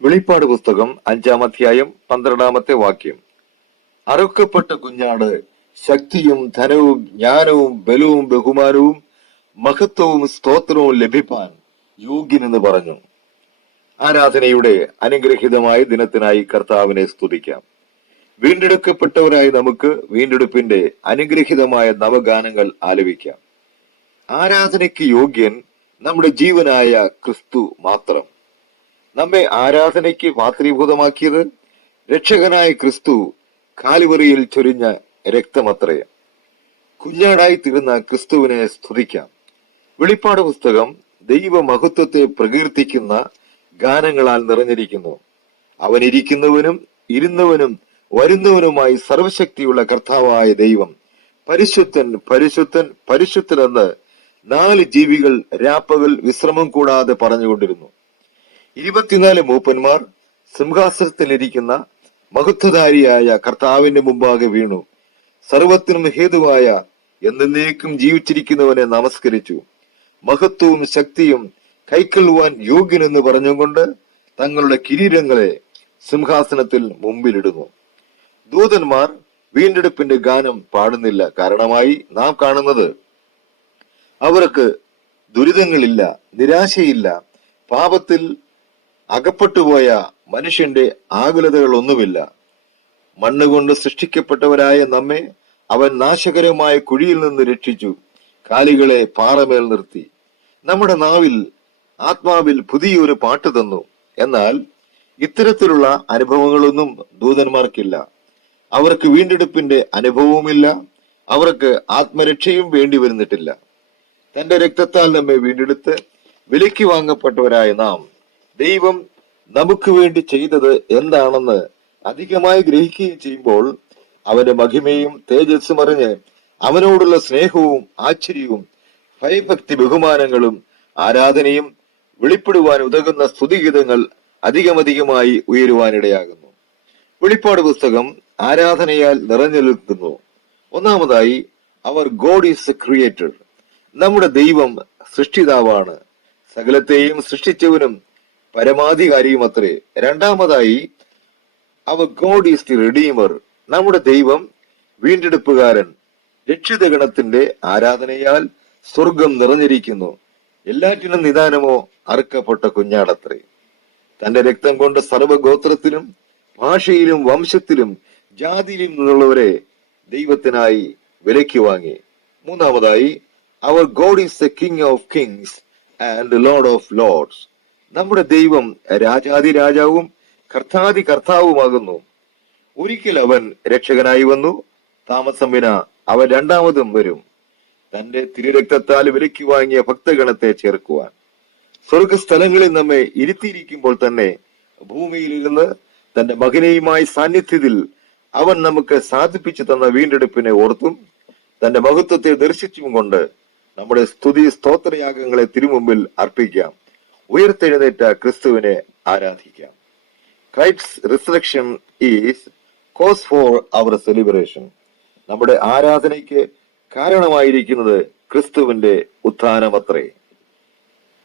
വെളിപ്പാട് പുസ്തകം 5-ാം അധ്യായം 12-ാമത്തെ വാക്യം. അറുക്കപ്പെട്ട കുഞ്ഞാട് ശക്തിയും ധനവും ജ്ഞാനവും ബലവും ബഹുമാനവും മഹത്വവും സ്തോത്രവും ലഭിപ്പാൻ യോഗ്യനെന്ന് പറഞ്ഞു. ആരാധനയുടെ അനുഗ്രഹീതമായ ദിനത്തിനായി കർത്താവിനെ സ്തുതിക്കാം. വീണ്ടെടുക്കപ്പെട്ടവരായി നമുക്ക് വീണ്ടെടുപ്പിന്റെ അനുഗ്രഹീതമായ നവഗാനങ്ങൾ ആലപിക്കാം. ആരാധനയ്ക്ക് യോഗ്യൻ നമ്മുടെ ജീവനായ ക്രിസ്തു മാത്രം. നമ്മെ ആരാധനയ്ക്ക് പാത്രീഭൂതമാക്കിയത് രക്ഷകനായ ക്രിസ്തു കാൽവറിയിൽ ചൊരിഞ്ഞ രക്തമത്രേ. കുഞ്ഞാടായി തീർന്ന ക്രിസ്തുവിനെ സ്തുതിക്കാം. വെളിപ്പാട് പുസ്തകം ദൈവമഹത്വത്തെ പ്രകീർത്തിക്കുന്ന ഗാനങ്ങളാൽ നിറഞ്ഞിരിക്കുന്നു. അവൻ ഇരിക്കുന്നവനും ഇരുന്നവനും വരുന്നവനുമായി സർവശക്തിയുള്ള കർത്താവായ ദൈവം പരിശുദ്ധൻ പരിശുദ്ധൻ പരിശുദ്ധനെന്ന് 4 ജീവികൾ രാപ്പകൽ വിശ്രമം കൂടാതെ പറഞ്ഞുകൊണ്ടിരുന്നു. 24 മൂപ്പന്മാർ സിംഹാസനത്തിലിരിക്കുന്ന മഹത്വധാരിയായ കർത്താവിന്റെ മുമ്പാകെ വീണു സർവത്തിനും ഹേതുവായ എന്നേക്കും ജീവിച്ചിരിക്കുന്നവനെ നമസ്കരിച്ചു. മഹത്വവും ശക്തിയും കൈക്കൊള്ളുവാൻ യോഗ്യനെന്ന് പറഞ്ഞുകൊണ്ട് തങ്ങളുടെ കിരീടങ്ങളെ സിംഹാസനത്തിൽ മുമ്പിലിടുന്നു. ദൂതന്മാർ വീണ്ടെടുപ്പിന്റെ ഗാനം പാടുന്നില്ല. കാരണമായി നാം കാണുന്നത് അവർക്ക് ദുരിതങ്ങളില്ല, നിരാശയില്ല, പാപത്തിൽ അകപ്പെട്ടുപോയ മനുഷ്യന്റെ ആകുലതകളൊന്നുമില്ല. മണ്ണുകൊണ്ട് സൃഷ്ടിക്കപ്പെട്ടവരായ നമ്മെ അവൻ നാശകരമായ കുഴിയിൽ നിന്ന് രക്ഷിച്ചു, കാലുകളെ പാറമേൽ നിർത്തി. നമ്മുടെ നാവിൽ ആത്മാവിൽ പുതിയൊരു പാട്ട് തന്നു. എന്നാൽ ഇത്തരത്തിലുള്ള അനുഭവങ്ങളൊന്നും ദൂതന്മാർക്കില്ല. അവർക്ക് വീണ്ടെടുപ്പിന്റെ അനുഭവവുമില്ല. അവർക്ക് ആത്മരക്ഷയും വേണ്ടി വരുന്നിട്ടില്ല. തന്റെ രക്തത്താൽ നമ്മെ വീണ്ടെടുത്ത് വിലയ്ക്ക് വാങ്ങപ്പെട്ടവരായ നാം ദൈവം നമുക്ക് വേണ്ടി ചെയ്തത് എന്താണെന്ന് അധികമായി ഗ്രഹിക്കുകയും ചെയ്യുമ്പോൾ അവന്റെ മഹിമയും തേജസ്സും അറിഞ്ഞ് അവനോടുള്ള സ്നേഹവും ആശ്ചര്യവും ഭയഭക്തി ബഹുമാനങ്ങളും ആരാധനയും വെളിപ്പെടുവാൻ ഉതകുന്ന സ്തുതിഗീതങ്ങൾ അധികമധികമായി ഉയരുവാനിടയാകുന്നു. വെളിപ്പാട് പുസ്തകം ആരാധനയാൽ നിറഞ്ഞു നിൽക്കുന്നു. ഒന്നാമതായി, അവർ ഗോഡ് ഈസ് എ ക്രിയേറ്റർ. നമ്മുടെ ദൈവം സൃഷ്ടിതാവാണ്, സകലത്തെയും സൃഷ്ടിച്ചവനും പരമാധികാരിയും അത്രേ. രണ്ടാമതായി, അവർ ഗോഡ് ഈസ് ദി റെഡീമർ. നമ്മുടെ ദൈവം വീണ്ടെടുപ്പുകാരൻ. രക്ഷിതഗണത്തിന്റെ ആരാധനയാൽ സ്വർഗം നിറഞ്ഞിരിക്കുന്നു. എല്ലാറ്റിനും നിദാനമോ അറുക്കപ്പെട്ട കുഞ്ഞാടത്രേ. തന്റെ രക്തം കൊണ്ട് സർവഗോത്രത്തിലും ഭാഷയിലും വംശത്തിലും ജാതിയിലും നിന്നുള്ളവരെ ദൈവത്തിനായി വിലയ്ക്ക് വാങ്ങി. മൂന്നാമതായി, അവർ God is the king of kings and lord of lords. നമ്മുടെ ദൈവം രാജാതി രാജാവും കർത്താതി കർത്താവുമാകുന്നു. ഒരിക്കൽ അവൻ രക്ഷകനായി വന്നു. താമസം വിന അവൻ രണ്ടാമതും വരും, തന്റെ തിരുരക്തത്താൽ വിലയ്ക്ക് വാങ്ങിയ ഭക്തഗണത്തെ ചേർക്കുവാൻ. സ്വർഗസ്ഥലങ്ങളിൽ നമ്മെ ഇരുത്തിയിരിക്കുമ്പോൾ തന്നെ ഭൂമിയിലിരുന്ന് തന്റെ മകനെയുമായി സാന്നിധ്യത്തിൽ അവൻ നമുക്ക് സാധിപ്പിച്ചു തന്ന വീണ്ടെടുപ്പിനെ ഓർത്തും തന്റെ മഹത്വത്തെ ദർശിച്ചും കൊണ്ട് നമ്മുടെ സ്തുതി സ്തോത്രയാഗങ്ങളെ തിരുമുമ്പിൽ അർപ്പിക്കാം. ഉയർത്തെഴുന്നേറ്റ ക്രിസ്തുവിനെ ആരാധിക്കാം. Christ's resurrection is cause for our celebration. നമ്മുടെ ആരാധനയ്ക്ക് കാരണമായിരിക്കുന്നത് ക്രിസ്തുവിന്റെ ഉത്ഥാനമത്രേ.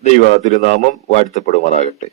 ദൈവ തിരുനാമം വാഴ്ത്തപ്പെടുമാറാകട്ടെ.